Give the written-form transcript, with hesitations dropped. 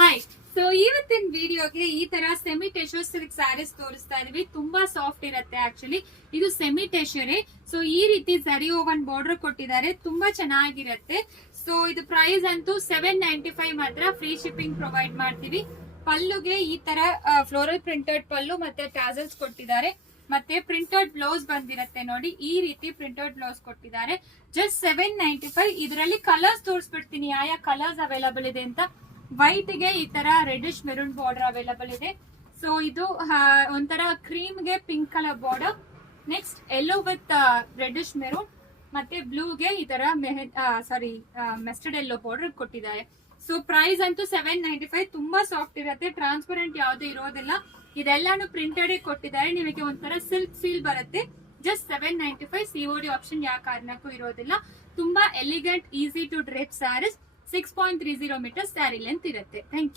Hi. So ಇವತ್ತಿನ ವಿಡಿಯೋಗೆ ಈ ತರ ಸೆಮಿ ಟೆಶರ್ ಸಿಲ್ಕ್ ಸ್ಯಾರೀಸ್ ತೋರಿಸ್ತಾ ಇದೀವಿ. ತುಂಬಾ ಸಾಫ್ಟ್ ಇರುತ್ತೆ. ಆಕ್ಚುಲಿ ಇದು ಸೆಮಿ ಟೆಶರೇ. ಸೊ ಈ ರೀತಿ ಜರಿ ಓವನ್ ಬಾರ್ಡರ್ ಕೊಟ್ಟಿದ್ದಾರೆ. ತುಂಬಾ ಚೆನ್ನಾಗಿರುತ್ತೆ. ಸೊ ಇದು ಪ್ರೈಸ್ ಅಂತೂ 795 ಮಾತ್ರ. ಫ್ರೀ ಶಿಪ್ಪಿಂಗ್ ಪ್ರೊವೈಡ್ ಮಾಡ್ತೀವಿ. ಪಲ್ಲುಗೆ ಈ ತರ ಫ್ಲೋರಲ್ ಪ್ರಿಂಟೆಡ್ ಪಲ್ಲು ಮತ್ತೆ ಟ್ಯಾಸಲ್ಸ್ ಕೊಟ್ಟಿದ್ದಾರೆ. ಮತ್ತೆ ಪ್ರಿಂಟೆಡ್ ಬ್ಲೌಸ್ ಬಂದಿರುತ್ತೆ ನೋಡಿ. ಈ ರೀತಿ ಪ್ರಿಂಟೆಡ್ ಬ್ಲೌಸ್ ಕೊಟ್ಟಿದ್ದಾರೆ. ಜಸ್ಟ್ 795. ಇದರಲ್ಲಿ ಕಲರ್ಸ್ ತೋರಿಸ್ಬಿಡ್ತೀನಿ ಯಾವ ಕಲರ್ಸ್ ಅವೈಲಬಲ್ ಇದೆ ಅಂತ. ವೈಟ್ ಗೆ ಈ ತರ ರೆಡಿಶ್ ಮೆರೂನ್ ಬಾರ್ಡರ್ ಅವೈಲಬಲ್ ಇದೆ. ಸೊ ಇದು ಒಂಥರ ಕ್ರೀಮ್ ಗೆ pink colour border. Next yellow with reddish maroon ಮತ್ತೆ ಬ್ಲೂಗೆ ಈ ತರ ಮೆಸ್ಟರ್ಡ್ ಯೆಲ್ಲೋ ಬಾರ್ಡರ್ ಕೊಟ್ಟಿದ್ದಾರೆ. ಸೊ ಪ್ರೈಸ್ ಅಂತೂ 795. ತುಂಬಾ ಸಾಫ್ಟ್ ಇರುತ್ತೆ. ಟ್ರಾನ್ಸ್ಪರೆಂಟ್ ಯಾವ್ದು ಇರೋದಿಲ್ಲ. ಇದೆಲ್ಲಾನು ಪ್ರಿಂಟೆಡ್ ಕೊಟ್ಟಿದ್ದಾರೆ. ನಿಮಗೆ ಒಂಥರ ಸಿಲ್ಕ್ ಫೀಲ್ ಬರುತ್ತೆ. ಜಸ್ಟ್ 795. COD ಆಪ್ಷನ್ ಯಾವ ಕಾರಣಕ್ಕೂ ಇರೋದಿಲ್ಲ. ತುಂಬಾ elegant, easy to drape saris. 6.30 metre sari length ಇರುತ್ತೆ. Thank you.